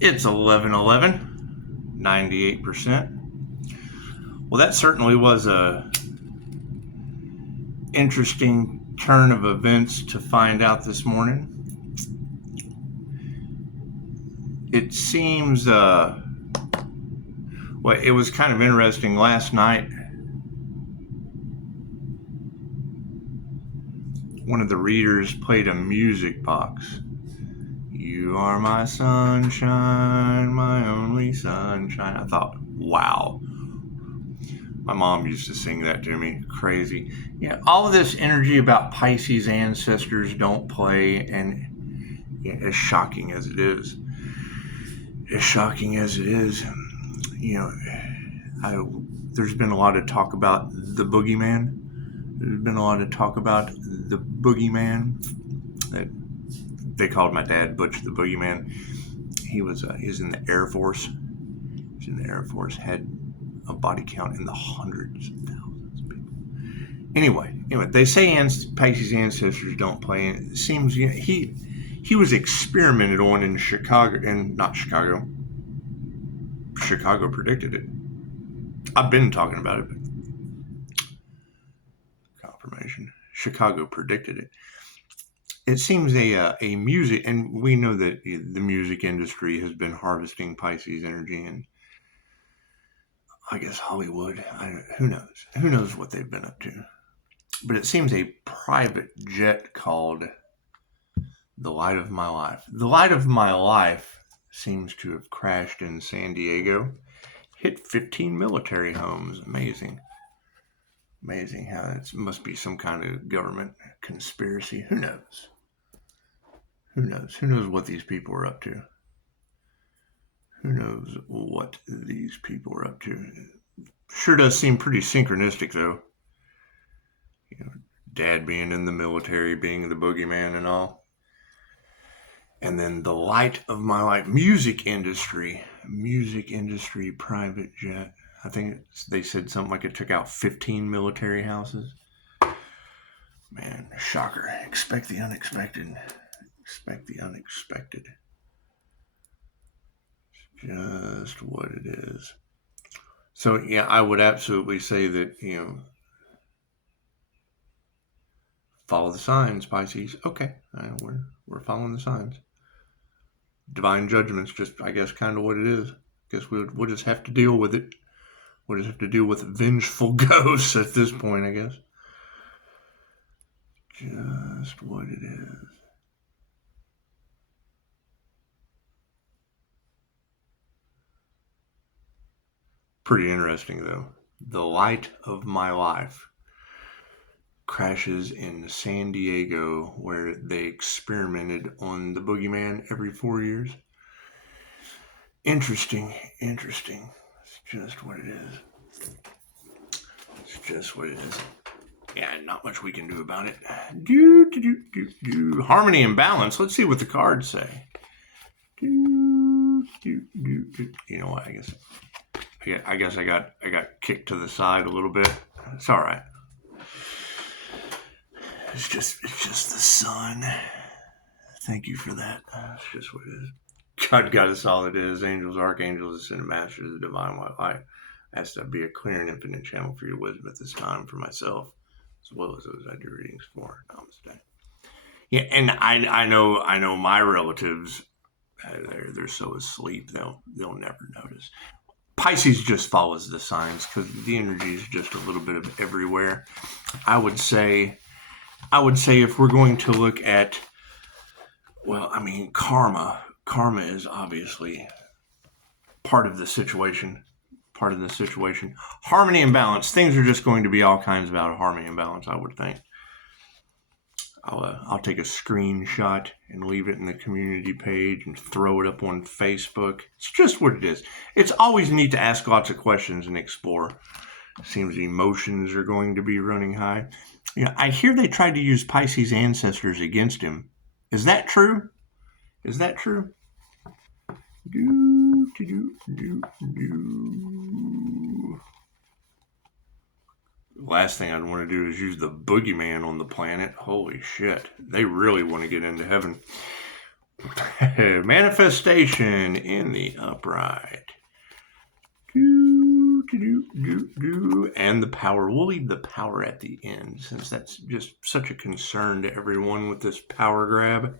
It's 11:11, 98%. Well, that certainly was a interesting turn of events to find out this morning. It seems, well, it was kind of interesting last night. One of the readers played a music box. You are my sunshine, my only sunshine. I thought, wow. My mom used to sing that to me. Crazy. Yeah, all of this energy about Pisces ancestors don't play, and as shocking as it is, there's been a lot of talk about the boogeyman. There's been a lot of talk about the boogeyman. They called my dad Butch the Boogeyman. He was in the Air Force. He was in the Air Force, had a body count in the hundreds of thousands of people. Anyway, they say Pisces ancestors don't play. And it seems he was experimented on in Chicago, and not Chicago. Chicago predicted it. I've been talking about it, but confirmation. Chicago predicted it. It seems a music, and we know that the music industry has been harvesting Pisces energy, and I guess Hollywood, who knows? Who knows what they've been up to? But it seems a private jet called the Light of My Life. The Light of My Life seems to have crashed in San Diego, hit 15 military homes. Amazing. Amazing how it must be some kind of government conspiracy. Who knows? Who knows? Who knows what these people are up to? Who knows what these people are up to? Sure does seem pretty synchronistic, though. Dad being in the military, being the boogeyman and all. And then the Light of My Life, music industry, private jet. I think they said something like it took out 15 military houses. Man, shocker. Expect the unexpected. Expect the unexpected. It's just what it is. So, yeah, I would absolutely say that, follow the signs, Pisces. Okay, we're following the signs. Divine judgment's just, I guess, kind of what it is. Guess we'll just have to deal with it. We'll just have to deal with vengeful ghosts at this point, I guess. Just what it is. Pretty interesting, though. The Light of My Life crashes in San Diego, where they experimented on the boogeyman every 4 years. Interesting. It's just what it is. Yeah, not much we can do about it. Harmony and balance. Let's see what the cards say. You know what? I guess I got kicked to the side a little bit. It's all right. It's just the sun. Thank you for that. It's just what it is. God got us all it is. Angels, archangels, ascended masters, the divine white light. Ask that be a clear and infinite channel for your wisdom at this time for myself, as well as those I do readings for. Namaste. Yeah, and I know my relatives. They're so asleep they'll never notice. Pisces just follows the signs because the energy is just a little bit of everywhere. I would say if we're going to look at, karma is obviously part of the situation. Harmony and balance. Things are just going to be all kinds of out of harmony and balance, I would think. I'll take a screenshot and leave it in the community page and throw it up on Facebook. It's just what it is. It's always neat to ask lots of questions and explore. It seems emotions are going to be running high. I hear they tried to use Pisces ancestors against him. Is that true? Last thing I'd want to do is use the boogeyman on the planet. Holy shit. They really want to get into heaven. Manifestation in the upright. Do, do, do, do. And the power. We'll leave the power at the end, since that's just such a concern to everyone with this power grab.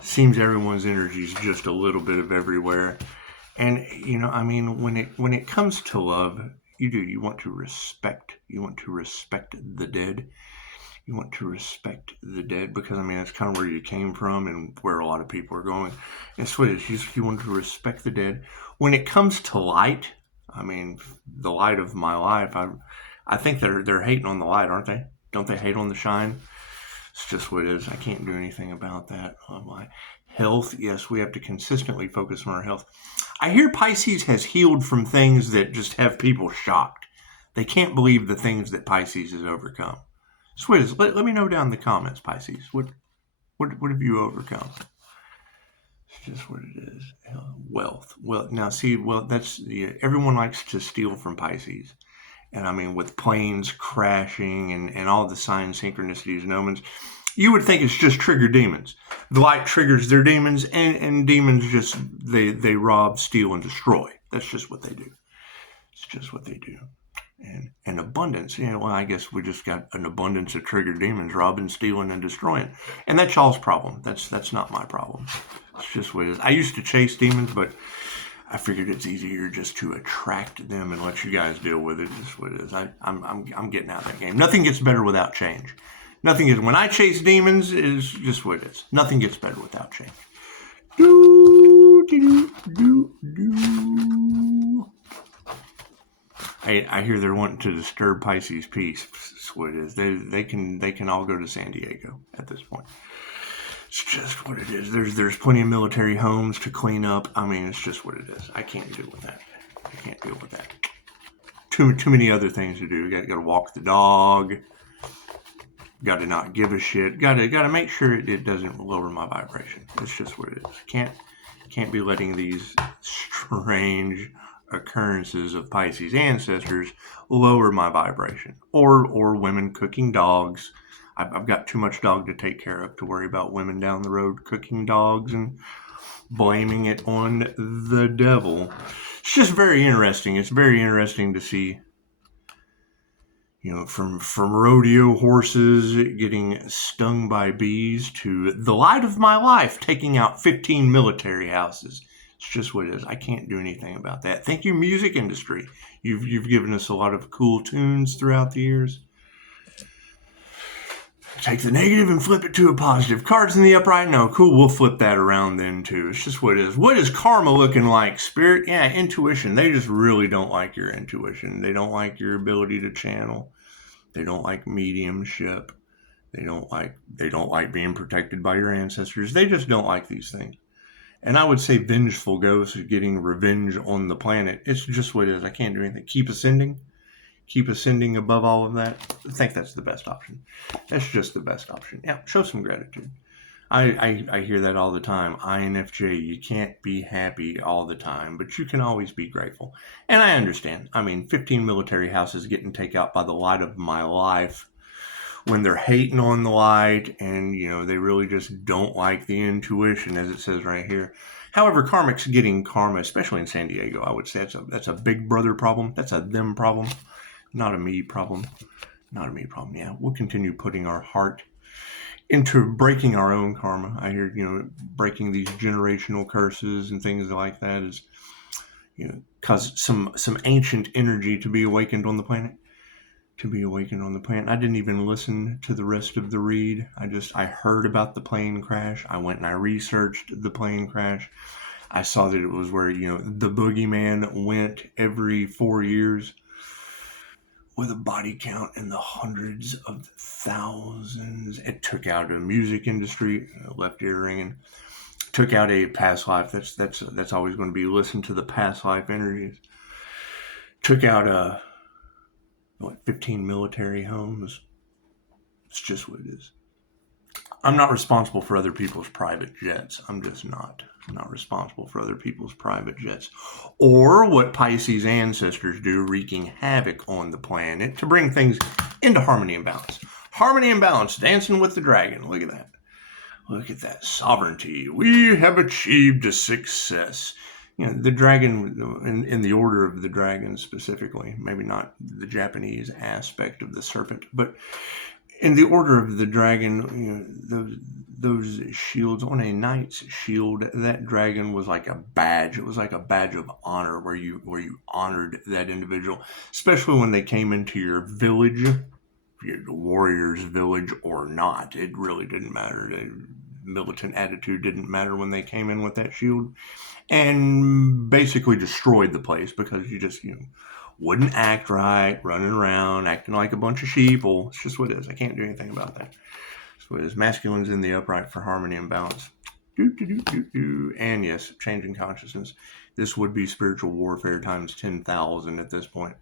Seems everyone's energy is just a little bit of everywhere. And, you know, I mean, when it comes to love, you want to respect the dead. You want to respect the dead, because, I mean, that's kind of where you came from and where a lot of people are going. That's what it is. You want to respect the dead. When it comes to light, I mean, the light of my life, I think they're hating on the light, aren't they? Don't they hate on the shine? It's just what it is. I can't do anything about that. My health, yes, we have to consistently focus on our health. I hear Pisces has healed from things that just have people shocked. They can't believe the things that Pisces has overcome. Swizz, let me know down in the comments, Pisces. What have you overcome? It's just what it is. Wealth. Well, now see, that's everyone likes to steal from Pisces. And I mean, with planes crashing and all the signs, synchronicities, and omens, you would think it's just trigger demons. The light triggers their demons, and demons just, they rob, steal, and destroy. That's just what they do. It's just what they do. And abundance, well, I guess we just got an abundance of triggered demons, robbing, stealing, and destroying. And that's y'all's problem. That's not my problem. It's just what it is. I used to chase demons, but I figured it's easier just to attract them and let you guys deal with it. Just what it is. I'm getting out of that game. Nothing gets better without change. Nothing is. When I chase demons, is just what it is. Nothing gets better without change. Do, do, do, do. I hear they're wanting to disturb Pisces' peace. That's what it is. They can all go to San Diego at this point. It's just what it is. There's plenty of military homes to clean up. I mean, it's just what it is. I can't deal with that. I can't deal with that. Too many other things to do. Got to walk the dog. Got to not give a shit. Got to make sure it doesn't lower my vibration. It's just what it is. Can't be letting these strange occurrences of Pisces ancestors lower my vibration. Or women cooking dogs. I've got too much dog to take care of to worry about women down the road cooking dogs and blaming it on the devil. It's just very interesting. It's very interesting to see, from rodeo horses getting stung by bees to the light of my life taking out 15 military houses. It's just what it is. I can't do anything about that. Thank you, music industry. You've given us a lot of cool tunes throughout the years. Take the negative and flip it to a positive. Cards in the upright? No, cool. We'll flip that around then too. It's just what it is. What is karma looking like, Spirit? Yeah, intuition. They just really don't like your intuition. They don't like your ability to channel. They don't like mediumship. They don't like being protected by your ancestors. They just don't like these things. And I would say vengeful ghosts getting revenge on the planet. It's just what it is. I can't do anything. Keep ascending above all of that. I think that's the best option. That's just the best option. Yeah, show some gratitude. I hear that all the time. INFJ, you can't be happy all the time, but you can always be grateful. And I understand. I mean, 15 military houses getting taken out by the light of my life when they're hating on the light and, they really just don't like the intuition, as it says right here. However, karmic's getting karma, especially in San Diego. I would say that's a big brother problem. That's a them problem. Not a me problem. Not a me problem. Yeah, we'll continue putting our heart into breaking our own karma. I hear, breaking these generational curses and things like that is, cause some ancient energy to be awakened on the planet. I didn't even listen to the rest of the read. I heard about the plane crash. I went and I researched the plane crash. I saw that it was where, the boogeyman went every 4 years with a body count in the hundreds of thousands. It took out a music industry, left ear ringing. Took out a past life. That's always going to be listen to the past life energies. Took out 15 military homes. It's just what it is. I'm not responsible for other people's private jets. I'm just not. I'm not responsible for other people's private jets. Or what Pisces ancestors do, wreaking havoc on the planet to bring things into harmony and balance. Harmony and balance, dancing with the dragon. Look at that. Look at that sovereignty. We have achieved a success. You know, the dragon, in the order of the dragon specifically, maybe not the Japanese aspect of the serpent, but in the order of the dragon, you know, those shields, on a knight's shield, that dragon was like a badge. It was like a badge of honor where you honored that individual, especially when they came into your village, the warrior's village or not. It really didn't matter. The militant attitude didn't matter when they came in with that shield and basically destroyed the place because you just, wouldn't act right, running around, acting like a bunch of sheeple. It's just what it is. I can't do anything about that. It's what it is. Masculine's in the upright for harmony and balance. And yes, changing consciousness. This would be spiritual warfare times 10,000 at this point.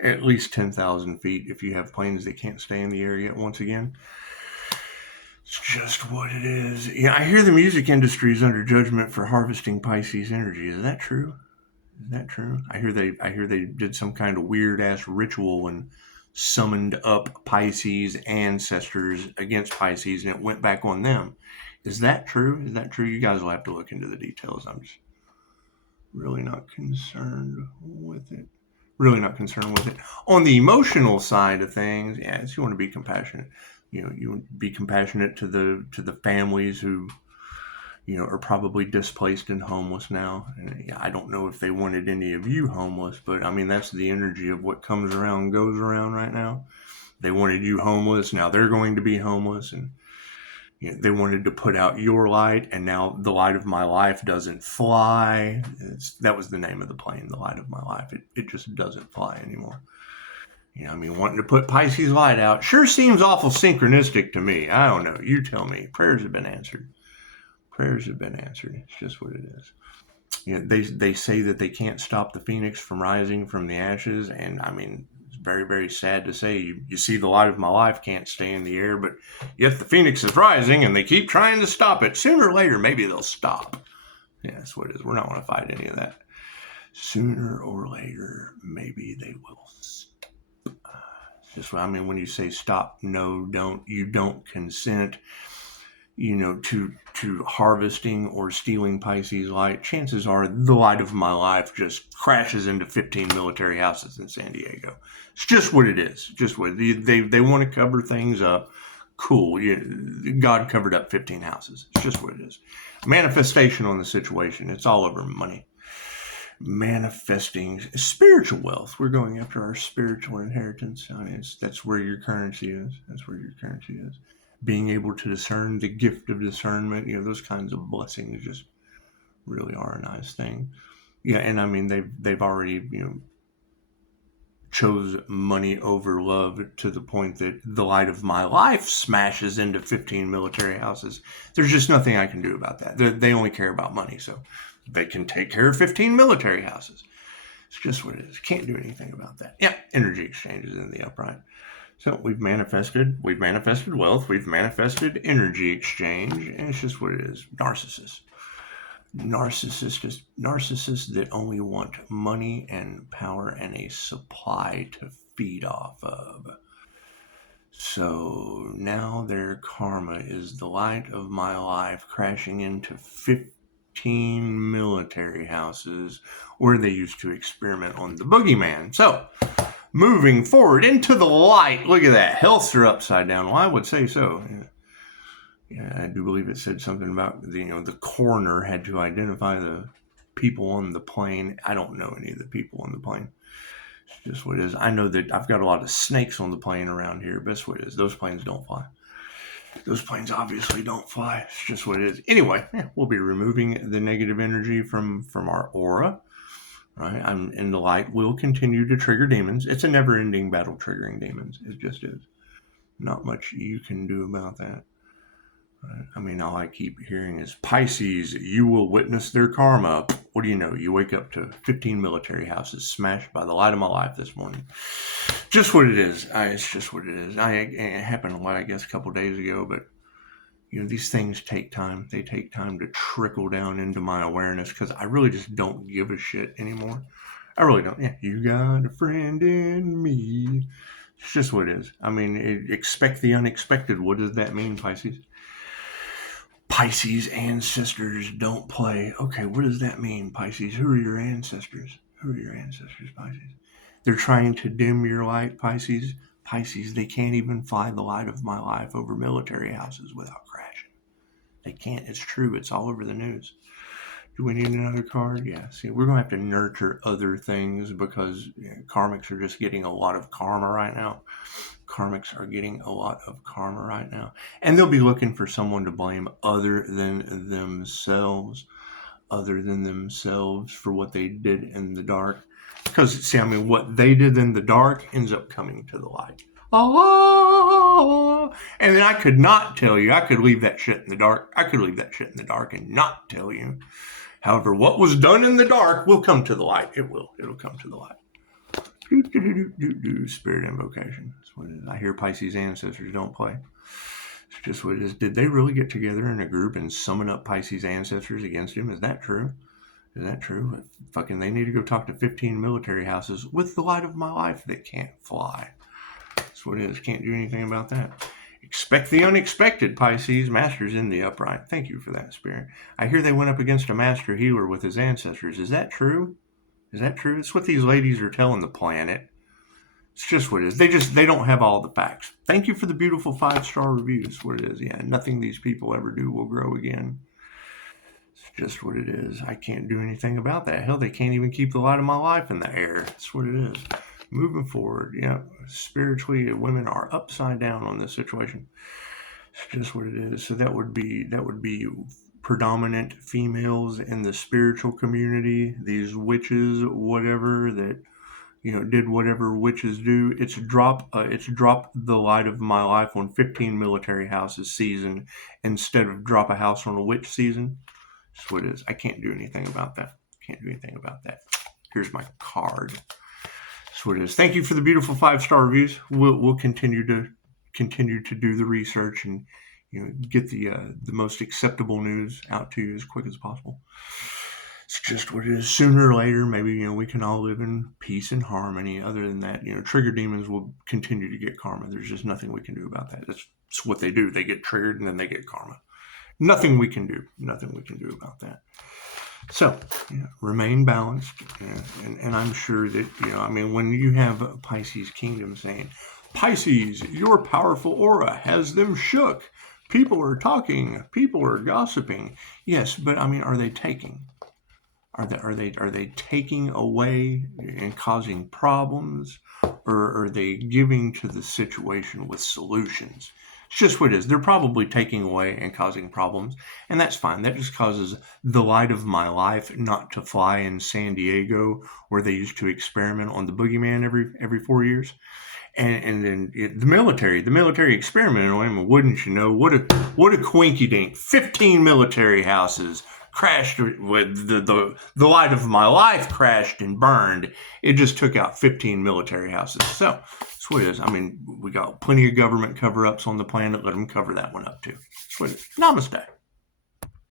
At least 10,000 feet if you have planes that can't stay in the air yet once again. It's just what it is. Yeah, I hear the music industry is under judgment for harvesting Pisces energy. Is that true? Is that true? I hear they did some kind of weird ass ritual and summoned up Pisces ancestors against Pisces, and it went back on them. Is that true? Is that true? You guys will have to look into the details. I'm just really not concerned with it. Really not concerned with it. On the emotional side of things, yes, you want to be compassionate. You be compassionate to the families who, are probably displaced and homeless now. And I don't know if they wanted any of you homeless, but I mean, that's the energy of what comes around goes around right now. They wanted you homeless. Now they're going to be homeless. And they wanted to put out your light. And now the light of my life doesn't fly. That was the name of the plane, the light of my life. It just doesn't fly anymore. Wanting to put Pisces light out sure seems awful synchronistic to me. I don't know. You tell me. Prayers have been answered. Prayers have been answered. It's just what it is. They say that they can't stop the phoenix from rising from the ashes, and I mean, it's very, very sad to say. You see, the light of my life can't stay in the air, but yet the phoenix is rising, and they keep trying to stop it. Sooner or later, maybe they'll stop. Yeah, that's what it is. We're not going to fight any of that. Sooner or later, maybe they will stop. Just what I mean when you say stop. No, don't. You don't consent. To harvesting or stealing Pisces light. Chances are the light of my life just crashes into 15 military houses in San Diego. It's just what it is. Just what they want to cover things up. Cool. God covered up 15 houses. It's just what it is. Manifestation on the situation. It's all over money. Manifesting spiritual wealth. We're going after our spiritual inheritance. I mean, that's where your currency is. That's where your currency is. Being able to discern, the gift of discernment, those kinds of blessings just really are a nice thing. Yeah, and I mean they've already chose money over love to the point that the light of my life smashes into 15 military houses. There's just nothing I can do about that. They only care about money, so they can take care of 15 military houses. It's just what it is. Can't do anything about that. Yeah, energy exchanges in the upright. So we've manifested wealth, we've manifested energy exchange, and it's just what it is. Narcissists that only want money and power and a supply to feed off of. So now their karma is the light of my life crashing into 15 military houses where they used to experiment on the boogeyman. So moving forward into the light. Look at that. Healths are upside down. Well, I would say so. Yeah, I do believe it said something about the coroner had to identify the people on the plane. I don't know any of the people on the plane. It's just what it is. I know that I've got a lot of snakes on the plane around here, but that's what it is. Those planes don't fly. Those planes obviously don't fly. It's just what it is. Anyway, we'll be removing the negative energy from our aura. Right, I'm in the light. Will continue to trigger demons. It's a never-ending battle triggering demons. It just is. Not much you can do about that. Right? I mean, all I keep hearing is Pisces. You will witness their karma. What do you know? You wake up to 15 military houses smashed by the light of my life this morning. Just what it is. It's just what it is. It happened a couple days ago, but these things take time. They take time to trickle down into my awareness because I really just don't give a shit anymore. I really don't. Yeah, you got a friend in me. It's just what it is. I mean, expect the unexpected. What does that mean, Pisces? Pisces ancestors don't play. Okay, what does that mean, Pisces? Who are your ancestors? Who are your ancestors, Pisces? They're trying to dim your light, Pisces. Pisces, they can't even fly the light of my life over military houses without crashing. They can't. It's true. It's all over the news. Do we need another card? Yeah. See, we're going to have to nurture other things because karmics are just getting a lot of karma right now. Karmics are getting a lot of karma right now. And they'll be looking for someone to blame other than themselves for what they did in the dark. Because, see, I mean, what they did in the dark ends up coming to the light. Oh, and then I could not tell you. I could leave that shit in the dark. I could leave that shit in the dark and not tell you. However, what was done in the dark will come to the light. It will. It'll come to the light. Spirit invocation. That's what it is. I hear Pisces ancestors don't play. It's just what it is. Did they really get together in a group and summon up Pisces ancestors against him? Is that true? Is that true? Fucking, they need to go talk to 15 military houses with the light of my life that can't fly. That's what it is. Can't do anything about that. Expect the unexpected, Pisces. Master's in the upright. Thank you for that, Spirit. I hear they went up against a master healer with his ancestors. Is that true? Is that true? It's what these ladies are telling the planet. It's just what it is. They don't have all the facts. Thank you for the beautiful 5-star reviews. What it is. Yeah, nothing these people ever do will grow again. It's just what it is. I can't do anything about that. Hell, they can't even keep the light of my life in the air. That's what it is. Moving forward, spiritually, women are upside down on this situation. It's just what it is. So that would be predominant females in the spiritual community. These witches, whatever that did whatever witches do. It's drop the light of my life on 15 military houses season instead of drop a house on a witch season. That's what it is. I can't do anything about that. Here's my card. That's what it is. Thank you for the beautiful 5-star reviews. We'll continue to do the research and get the most acceptable news out to you as quick as possible. It's just what it is. Sooner or later, maybe we can all live in peace and harmony. Other than that, trigger demons will continue to get karma. There's just nothing we can do about that. That's what they do. They get triggered and then they get karma. Nothing we can do. Nothing we can do about that. So, remain balanced. And I'm sure that, when you have a Pisces kingdom saying, Pisces, your powerful aura has them shook. People are talking. People are gossiping. Yes, but are they taking? Are they taking away and causing problems, or are they giving to the situation with solutions? It's just what it is. They're probably taking away and causing problems, and that's fine. That just causes the light of my life not to fly in San Diego, where they used to experiment on the boogeyman every 4 years. And then the military experimented on him. And wouldn't you know, what a quinky dink! 15 military houses crashed with the light of my life crashed and burned. It just took out 15 military houses. So that's what it is. We got plenty of government cover-ups on the planet. Let them cover that one up too. That's what it is. Namaste.